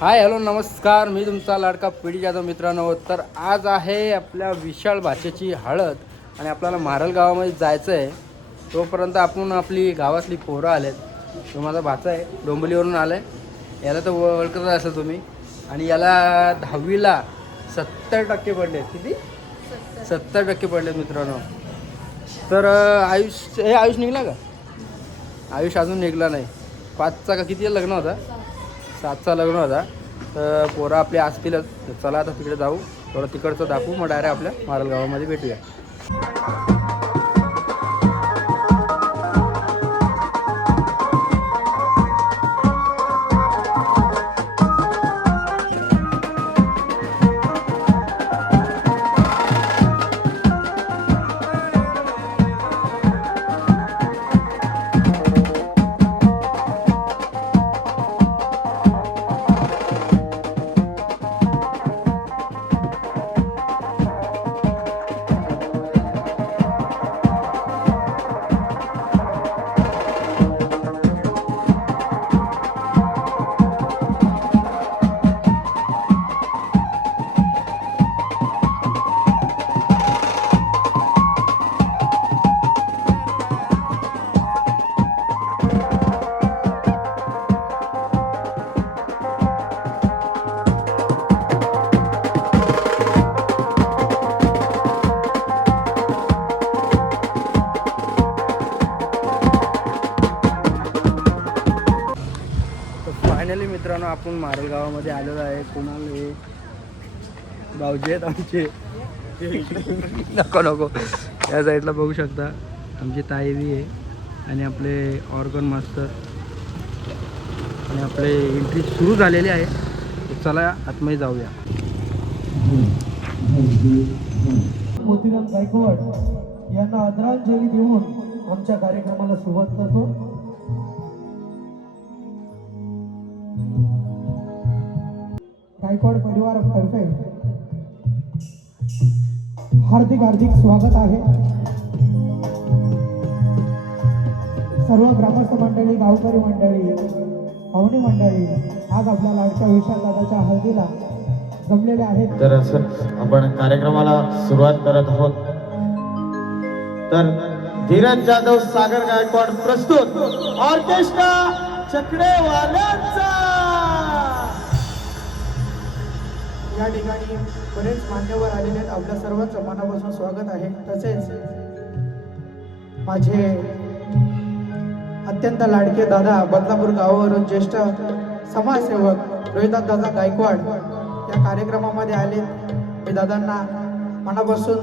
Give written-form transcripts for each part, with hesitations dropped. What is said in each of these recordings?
Hi hello नमस्कार, मी तुमचा लाडका पिढी जाधव मित्रांनो. तर आज आहे आपल्या विशाल भाचेची हळद आणि आपल्याला मारल गावामध्ये जायचं आहे. तोपर्यंत आपण आपली गावातली पोरं आलेत. तो माझा भाचा आहे, डोंबिवलीवरून आला आहे. याला तर ओळखत असेल तुम्ही. आणि याला 10वीला 70% पडले. किती? 70% पडले मित्रांनो. तर आयुष निघला का? आयुष अजून निघला नाही. 5चा का किती लग्न होता? 7चा लग्न होता. तर पोरं आपले असतीलच. चला आता तिकडे जाऊ, थोडं तिकडचं दाखवू, मग डायरेक्ट आपल्या मारल गावामध्ये भेटूया. फायनली मित्रांनो आपण मारल गावामध्ये आलेलो आहे. कुणाल हे भाऊजी आहेत आमचे. नको या साईडला बघू शकता आमची ताई बी आहे आणि आपले ऑर्गन मास्टर आणि आपले एंट्री सुरू झालेली आहे. चला आतमध्ये जाऊया. मोतीराम गायकवाड यांना आदरांजली देऊन आमच्या कार्यक्रमाला सुरुवात करतो. गायकवाड परिवार तर्फे हार्दिक स्वागत आहे. सर्व ग्रामस्थ मंडळी, गावकरी मंडळी, पाहुणी मंडळी आज आपल्या लाडक्या विशाल दादाच्या हळदीला जमलेले आहेत. तर आपण कार्यक्रमाला सुरुवात करत आहोत. तर धीरज जाधव, सागर गायकवाड प्रस्तुत ऑर्केस्ट्रा चकडेवाल्यांचा. या ठिकाणी बरेच मान्यवर आलेले आहेत. आपल्या सर्वांचं मनापासून स्वागत आहे. तसेच माझे अत्यंत लाडके दादा, बदलापूर गावावरून ज्येष्ठ समाजसेवक रोहिदास दादा गायकवाड या कार्यक्रमामध्ये आले. मी दादांना मनापासून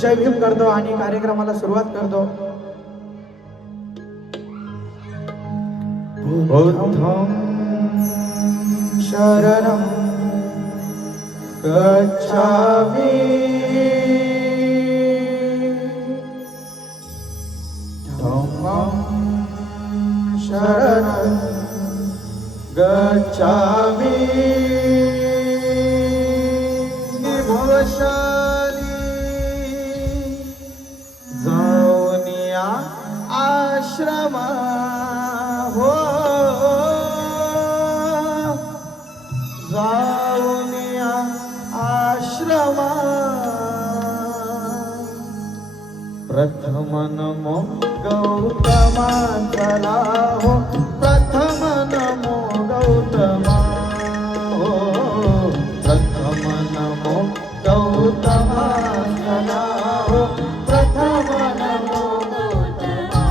जय भीम करतो आणि कार्यक्रमाला सुरुवात करतो. शरणं गच्छामि धम्मं शरणं गच्छामि भवशाली जाऊनिया आश्रमा हो जाऊनिया आश्रमा. प्रथम नमो गौतमा चला हो, प्रथम नमो गौतमा हो, प्रथम नमो गौतमा चला हो, प्रथम नमो गौतमा.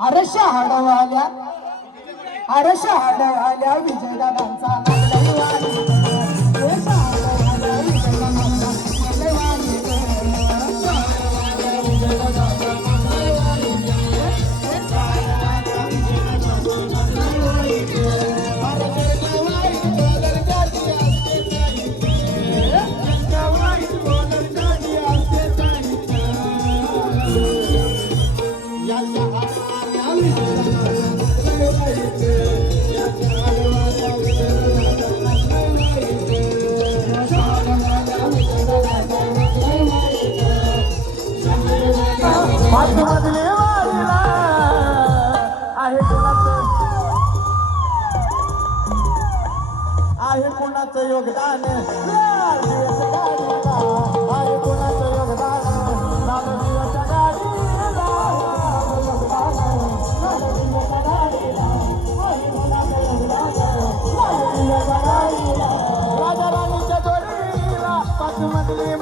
आरशा हाडवाल्या विजयदादांचा आहे कोणाचं योगदान आहे कोणाचं योगदान नागरिकाच्या गाडीला राजा राणीच्या जोडीला पाचमधली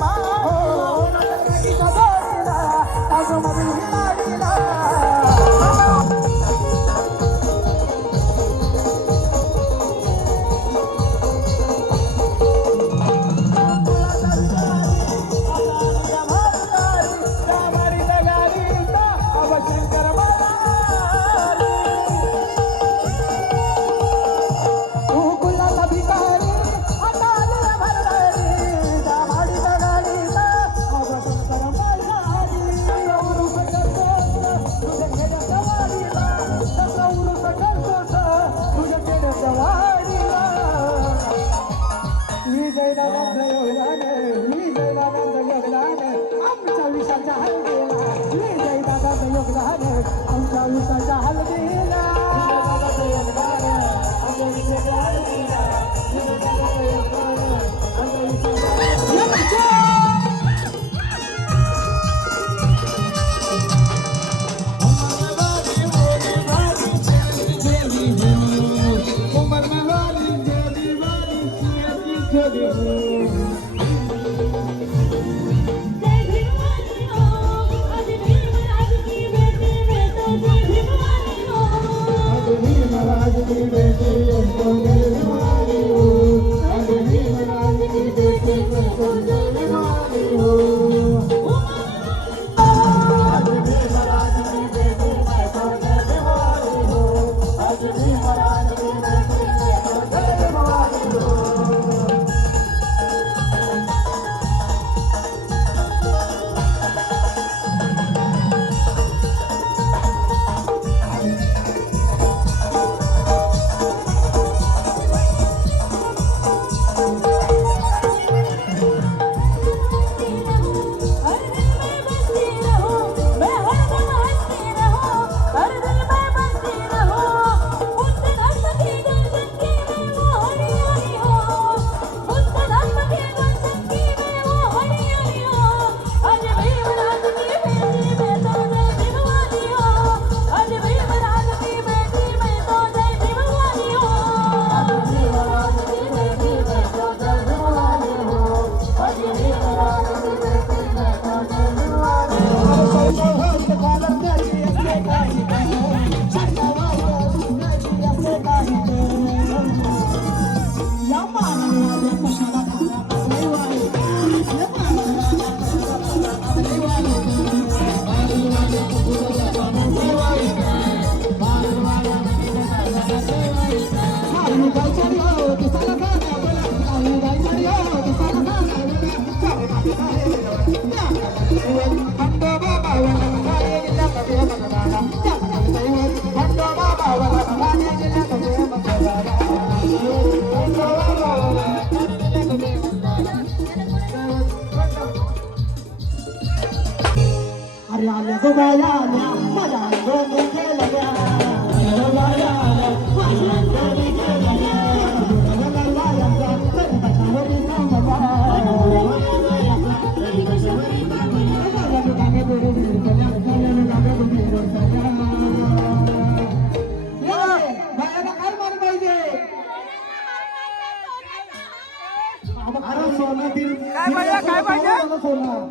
काय पाहिजे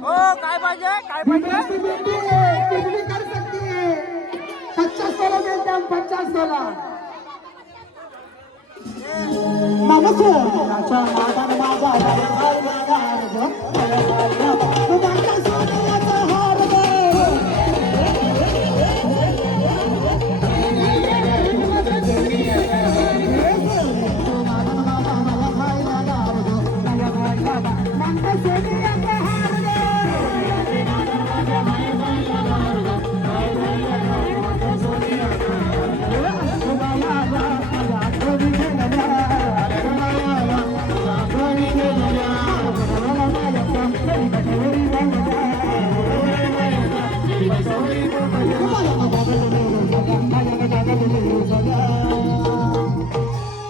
हो काय पाहिजे कर सकती है कच्चा सोन्याच्या नादान माझा गाय गाणार ग तुझ्या सोन्याचा हार ग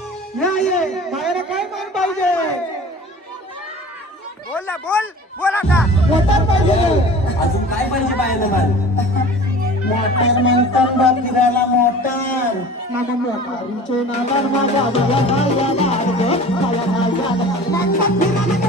बाहेर काय मान पाहिजे बोल आता मोटार पाहिजे अजून काय पाहिजे बाहेर मला मोटार म्हणतात बा फिरायला मोटार माझा मोटारीचे नादार माझ्या मला काय जाणार ग मला काय जाणार म्हणतात फिरायला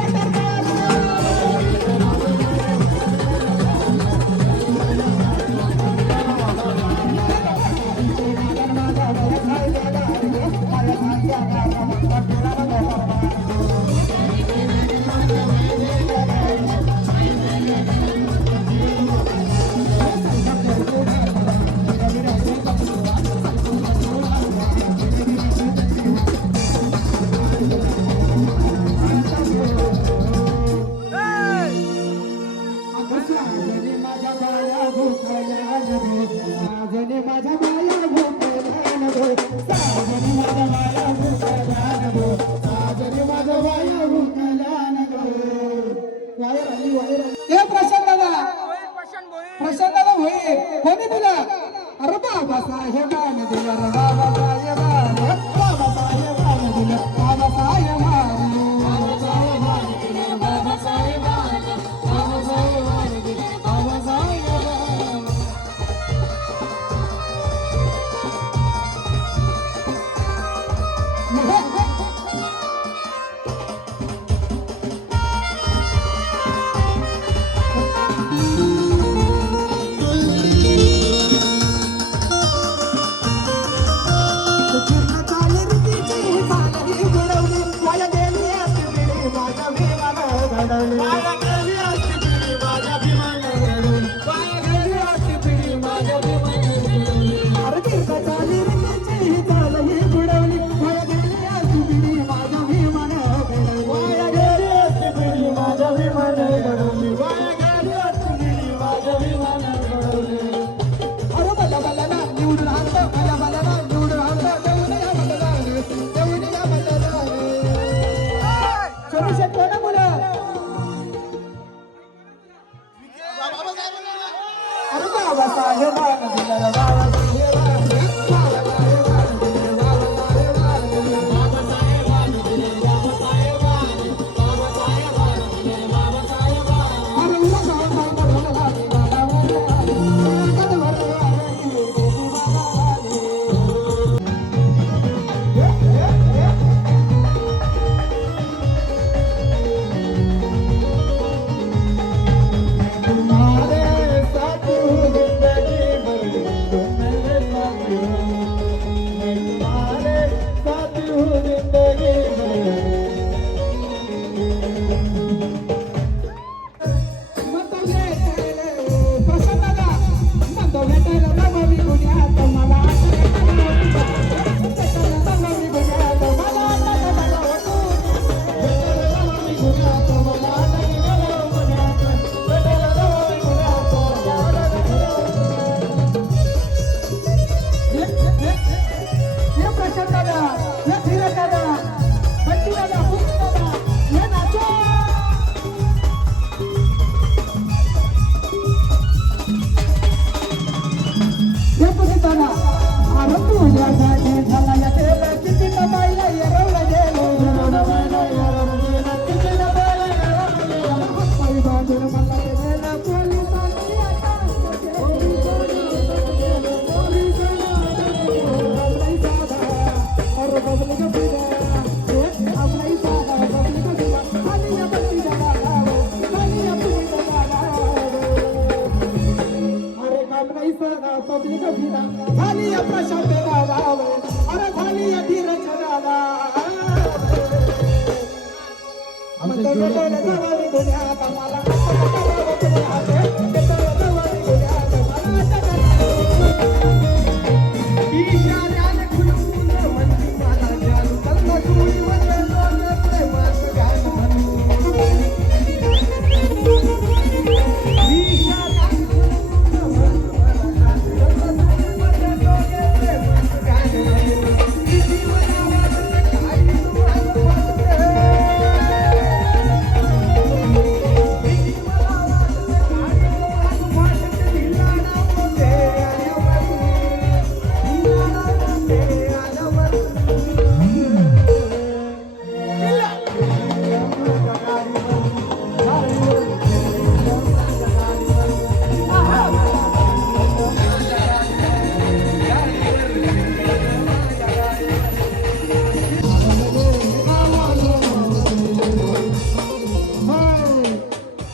प्रशांत दादा होय कोणी दिला अरे बाबा साहेबान दिला रे बाबा साहेबान बाबा साहेबान दिला बाबा साहेबान बाबा साहेबान दिला बाबा साहेबान बाबा साहेबान दिला बाबा साहेबान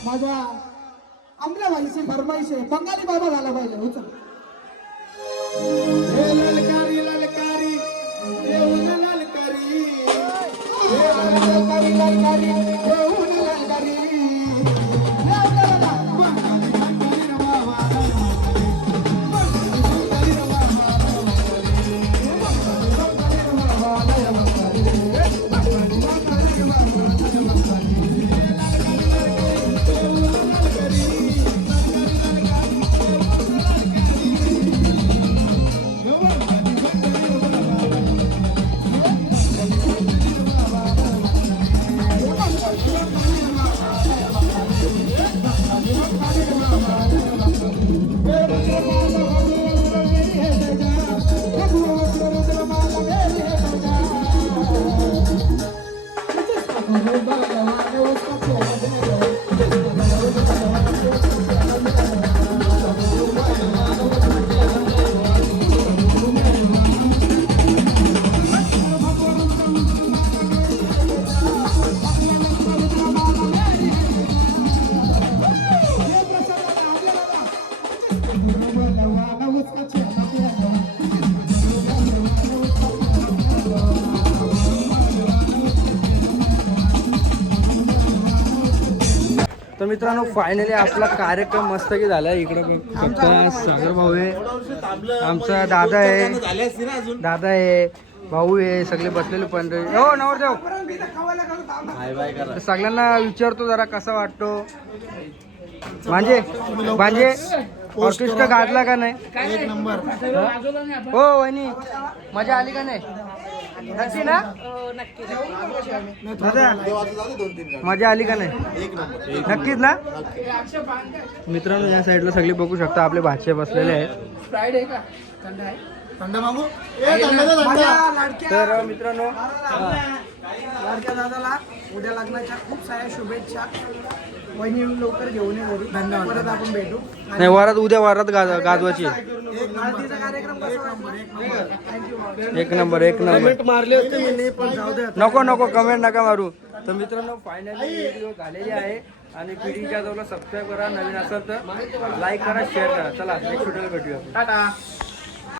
माझ्या आमल्याबाईची फरमाईश आहे, बंगाली बाबा झाला पाहिजे. उचल. हे ललकारी ललकारी हे ऊन ललकारी हे ललकारी ललकारी हे ऊन ललकारी तर मित्रांनो फायनली आपला कार्यक्रम मस्त की झाला. इकडे फक्त सागर भाऊ आहे, आमचा दादा आहे, भाऊ आहे, सगळे बसलेले पण हो नवरदेव. तर सगळ्यांना विचारतो जरा कसा वाटतो. म्हणजे ऑर्केस्ट्रा गाजला का नाही? एक नंबर. हो वहिनी मजा आली का नाही? नक्की ना दादा, मजा आली का नाही? नक्कीच ना मित्रांनो. या साईडला सगळे बघू शकता आपले भाचे बसलेले आहेत. फ्रायडे का थंड आहे थंड मागू तर मित्रांनो लाडक्या दादाला उद्या लग्नाच्या खूप साऱ्या शुभेच्छा. वहिनी लवकर घेऊन ये घरी. धन्यवाद. परत आपण भेटू. नाही वरात उद्या वरात गाजवाची. हळदीचा कार्यक्रम कसा वाटला? एक नंबर. मारले होते मी पण जाऊ द्या. नको कमेंट नका मारू. तर मित्रांनो फायनली व्हिडिओ झालेली आहे आणि पिढीच्या जवळ सबस्क्राईब करा, नवीन असेल तर लाईक करा, शेअर करा. चला नेक्स्ट व्हिडिओला भेटूया. टाटा.